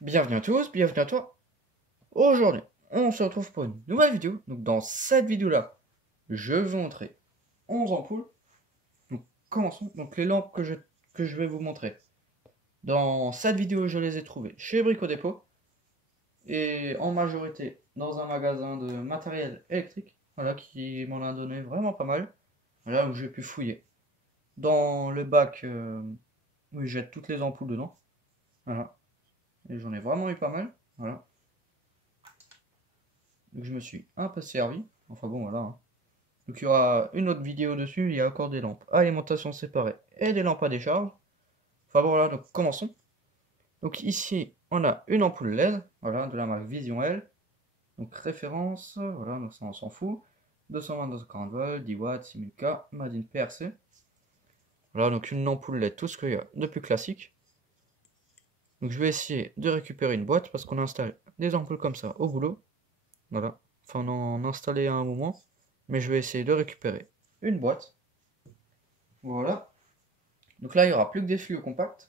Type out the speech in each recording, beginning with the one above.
Bienvenue à tous, bienvenue à toi. Aujourd'hui, on se retrouve pour une nouvelle vidéo. Donc dans cette vidéo-là, je vais vous montrer 11 ampoules. Donc commençons. Donc les lampes que je vais vous montrer. Dans cette vidéo, je les ai trouvées chez Brico Dépôt. Et en majorité dans un magasin de matériel électrique. Voilà, qui m'en a donné vraiment pas mal. Voilà, où j'ai pu fouiller. Dans le bac, où ils jettent toutes les ampoules dedans. Voilà. Et j'en ai vraiment eu pas mal. Voilà. Donc je me suis un peu servi. Enfin bon, voilà, hein. Donc il y aura une autre vidéo dessus. Il y a encore des lampes à alimentation séparée et des lampes à décharge. Enfin bon, voilà, donc commençons. Donc ici, on a une ampoule LED. Voilà, de la marque Vision L. Donc référence, voilà, donc ça on s'en fout. 220, 240 volts, 10 watts, 6000K, Made in PRC. Voilà, donc une ampoule LED, tout ce qu'il y a de plus classique. Donc je vais essayer de récupérer une boîte parce qu'on installe des ampoules comme ça au boulot. Voilà, enfin on en installait un moment. Mais je vais essayer de récupérer une boîte. Voilà. Donc là, il n'y aura plus que des fluos compacts.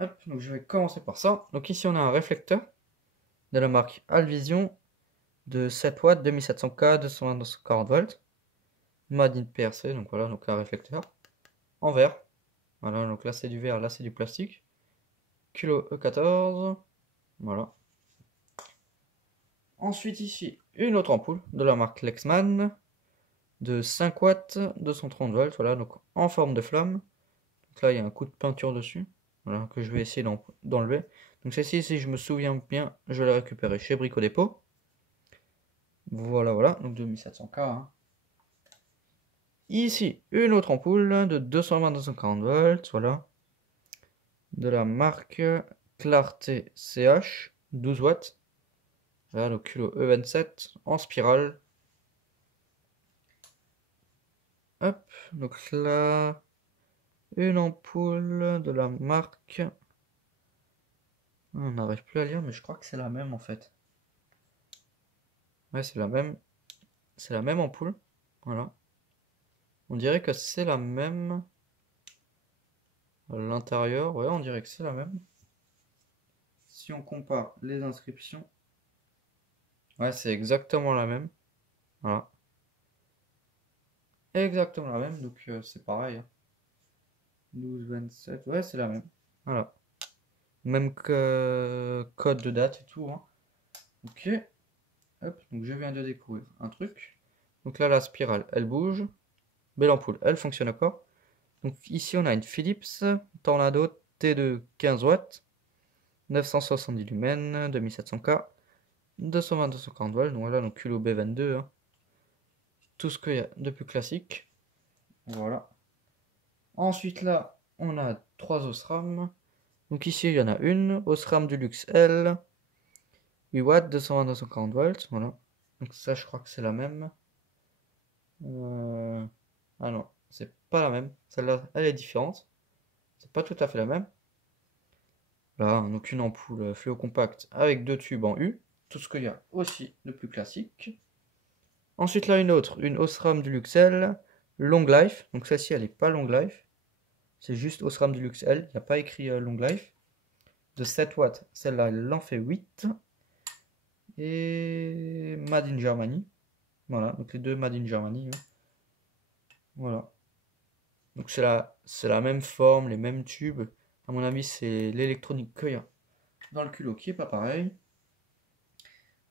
Hop, donc je vais commencer par ça. Donc ici, on a un réflecteur de la marque Alvision de 7 watts, 2700K, 220, 240 volts. Made in PRC, donc voilà, donc un réflecteur en verre. Voilà, donc là c'est du verre, là c'est du plastique. Kilo E14. Voilà. Ensuite ici, une autre ampoule de la marque Lexman de 5 watts, 230 volts. Voilà, donc en forme de flamme. Donc là, il y a un coup de peinture dessus. Voilà, que je vais essayer d'enlever. Donc celle-ci, si je me souviens bien, je l'ai récupérée chez Brico Dépôt. Voilà, voilà. Donc 2700K, hein. Ici, une autre ampoule de 220-240 volts. Voilà. De la marque Clarté CH. 12 watts. Voilà, le kilo E27 en spirale. Hop. Donc là, une ampoule de la marque... On n'arrive plus à lire, mais je crois que c'est la même en fait. Ouais, c'est la même. C'est la même ampoule. Voilà. On dirait que c'est la même. À l'intérieur, ouais, on dirait que c'est la même. Si on compare les inscriptions, ouais, c'est exactement la même. Voilà. Exactement la même, donc c'est pareil, hein. 12, 27, ouais, c'est la même. Voilà. Même que code de date et tout, hein. Ok. Hop, donc je viens de découvrir un truc. Donc là, la spirale, elle bouge. Belle ampoule, elle fonctionne encore. Donc ici, on a une Philips Tornado T2 15 watts. 970 lumens, 2700K, 220, 240 volts. Donc voilà, donc culot B22, hein. Tout ce qu'il y a de plus classique. Voilà. Ensuite là, on a 3 Osram. Donc ici, il y en a une, Osram Deluxe L, 8 watts, 220, 240 volts. Voilà. Donc ça, je crois que c'est la même. Ah non, c'est pas la même. Celle-là, elle est différente. C'est pas tout à fait la même. Là, donc une ampoule fluo compact avec 2 tubes en U. Tout ce qu'il y a aussi de plus classique. Ensuite là une autre, une Osram Deluxe L, Long Life. Donc celle-ci elle n'est pas Long Life. C'est juste Osram Deluxe L, il n'y a pas écrit Long Life. De 7 watts, celle-là elle en fait 8. Et Made in Germany. Voilà, donc les deux Made in Germany, hein. Voilà. Donc c'est la même forme, les mêmes tubes. À mon avis c'est l'électronique qu'il y a dans le culot qui est pas pareil.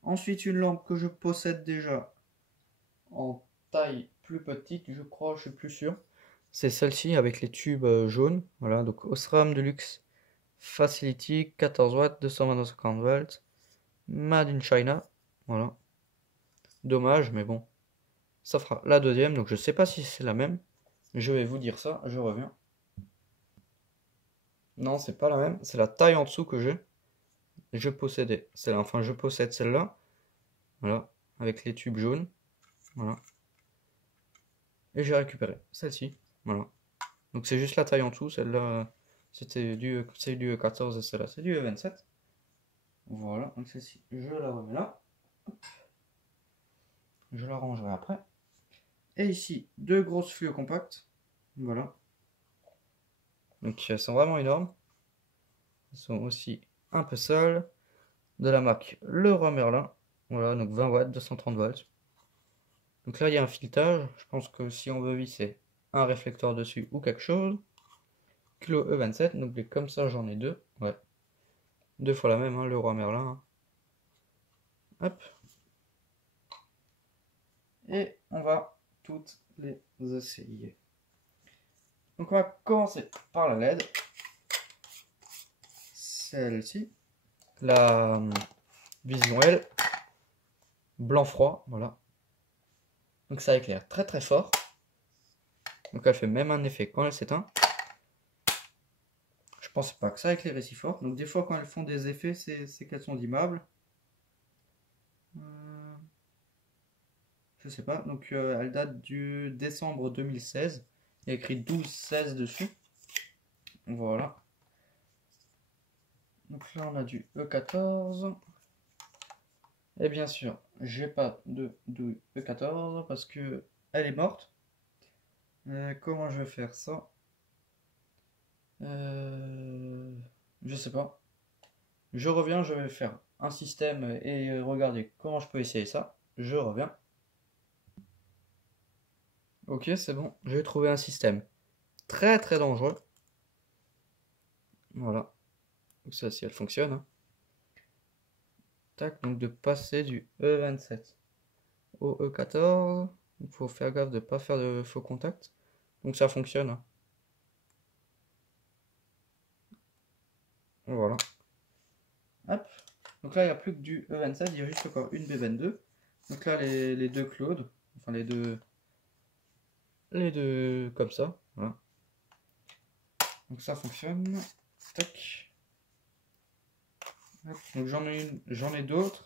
Ensuite une lampe que je possède déjà en taille plus petite, je crois, je suis plus sûr. C'est celle-ci avec les tubes jaunes. Voilà, donc Osram Deluxe Facility, 14 watts, 220, 240 volts. Made in China. Voilà. Dommage, mais bon. Ça fera la deuxième, donc je sais pas si c'est la même. Je vais vous dire ça, je reviens. Non, c'est pas la même. C'est la taille en dessous que j'ai. Je possédais celle-là. Enfin, je possède celle-là. Voilà. Avec les tubes jaunes. Voilà. Et j'ai récupéré celle-ci. Voilà. Donc c'est juste la taille en dessous, celle-là, c'est du E14 et celle-là, c'est du E27. Voilà, donc celle-ci, je la remets là. Je la rangerai après. Et ici, 2 grosses fluos compactes. Voilà. Donc elles sont vraiment énormes. Elles sont aussi un peu sale, de la marque Leroy Merlin. Voilà, donc 20 watts, 230 volts. Donc là, il y a un filetage. Je pense que si on veut visser un réflecteur dessus ou quelque chose. Kilo E27, donc comme ça, j'en ai deux. Ouais. Deux fois la même, hein, Leroy Merlin. Hein. Hop. Et on va toutes les essayer. Donc on va commencer par la LED. Celle-ci. La Vision L. Blanc froid, voilà. Donc ça éclaire très très fort. Donc elle fait même un effet quand elle s'éteint. Je pensais pas que ça éclairait si fort. Donc des fois quand elles font des effets, c'est qu'elles sont dimmables. Je sais pas. Donc elle date du décembre 2016. Il y a écrit 12-16 dessus. Voilà. Donc là on a du E14. Et bien sûr, j'ai pas de douille E14 parce que elle est morte. Comment je vais faire ça? Je sais pas. Je reviens, je vais faire un système et regarder comment je peux essayer ça. Je reviens. Ok, c'est bon. J'ai trouvé un système très très dangereux. Voilà. Donc ça, si elle fonctionne. Hein. Tac, donc de passer du E27 au E14. Il faut faire gaffe de ne pas faire de faux contact. Donc ça fonctionne. Hein. Voilà. Hop. Donc là, il n'y a plus que du E27, il y a juste encore une B22. Donc là, les deux Claude, enfin les deux comme ça. Voilà. Donc ça fonctionne. Tac. Hop. Donc j'en ai d'autres.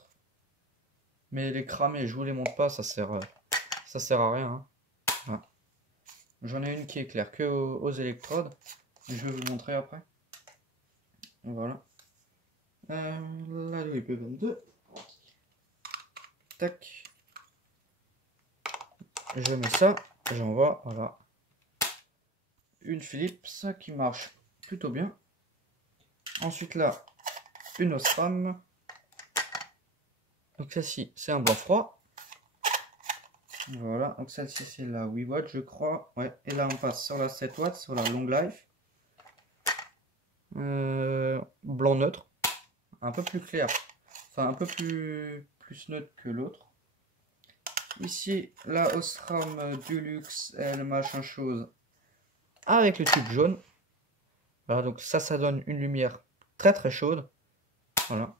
Mais les cramer, je vous les montre pas, ça sert à rien. Hein. Voilà. J'en ai une qui éclaire que aux électrodes. Je vais vous montrer après. Voilà. La douille P22. Tac. Je mets ça. J'envoie. Voilà. Une Philips qui marche plutôt bien. Ensuite là, une Osram. Donc celle-ci, c'est un blanc froid. Voilà, donc celle-ci c'est la 8 watts je crois. Ouais, et là on passe sur la 7 watts, sur la long life. Blanc neutre. Un peu plus clair. Enfin un peu plus neutre que l'autre. Ici, la Osram Dulux, elle machin chose. Avec le tube jaune. Voilà, donc ça donne une lumière très très chaude. Voilà.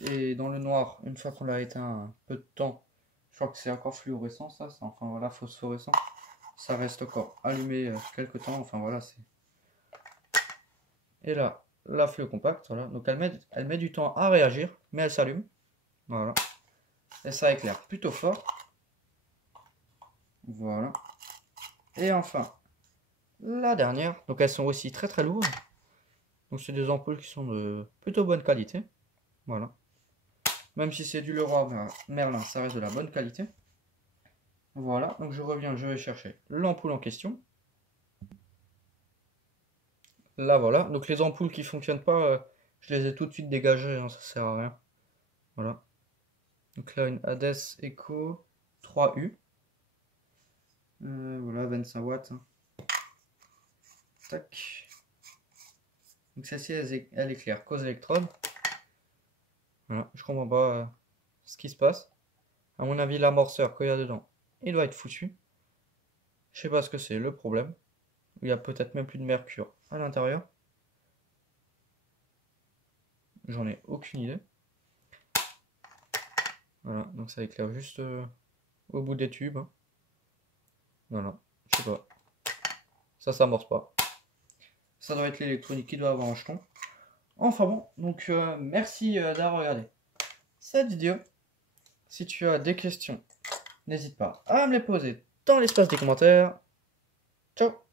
Et dans le noir, une fois qu'on l'a éteint un peu de temps, je crois que c'est encore fluorescent ça, enfin voilà, phosphorescent. Ça reste encore allumé quelques temps, enfin voilà, c'est... Et là, la fleu compacte, voilà, donc elle met du temps à réagir, mais elle s'allume. Voilà. Et ça éclaire plutôt fort. Voilà. Et enfin, la dernière, donc elles sont aussi très très lourdes. Donc c'est des ampoules qui sont de plutôt bonne qualité. Voilà. Même si c'est du Leroy Merlin, ça reste de la bonne qualité. Voilà, donc je reviens, je vais chercher l'ampoule en question. Là voilà, donc les ampoules qui fonctionnent pas, je les ai tout de suite dégagées, hein, ça sert à rien. Voilà. Donc là une Hades Echo 3U. Voilà, 25 watts. Hein. Tac. Donc celle-ci, elle éclaire qu'aux électrodes. Voilà, je comprends pas ce qui se passe. À mon avis, l'amorceur qu'il y a dedans, il doit être foutu. Je sais pas ce que c'est le problème. Il y a peut-être même plus de mercure à l'intérieur. J'en ai aucune idée. Voilà, donc ça éclaire juste au bout des tubes. Hein. Voilà, je sais pas. Ça s'amorce pas. Ça doit être l'électronique qui doit avoir un jeton. Enfin bon, donc merci d'avoir regardé cette vidéo. Si tu as des questions, n'hésite pas à me les poser dans l'espace des commentaires. Ciao!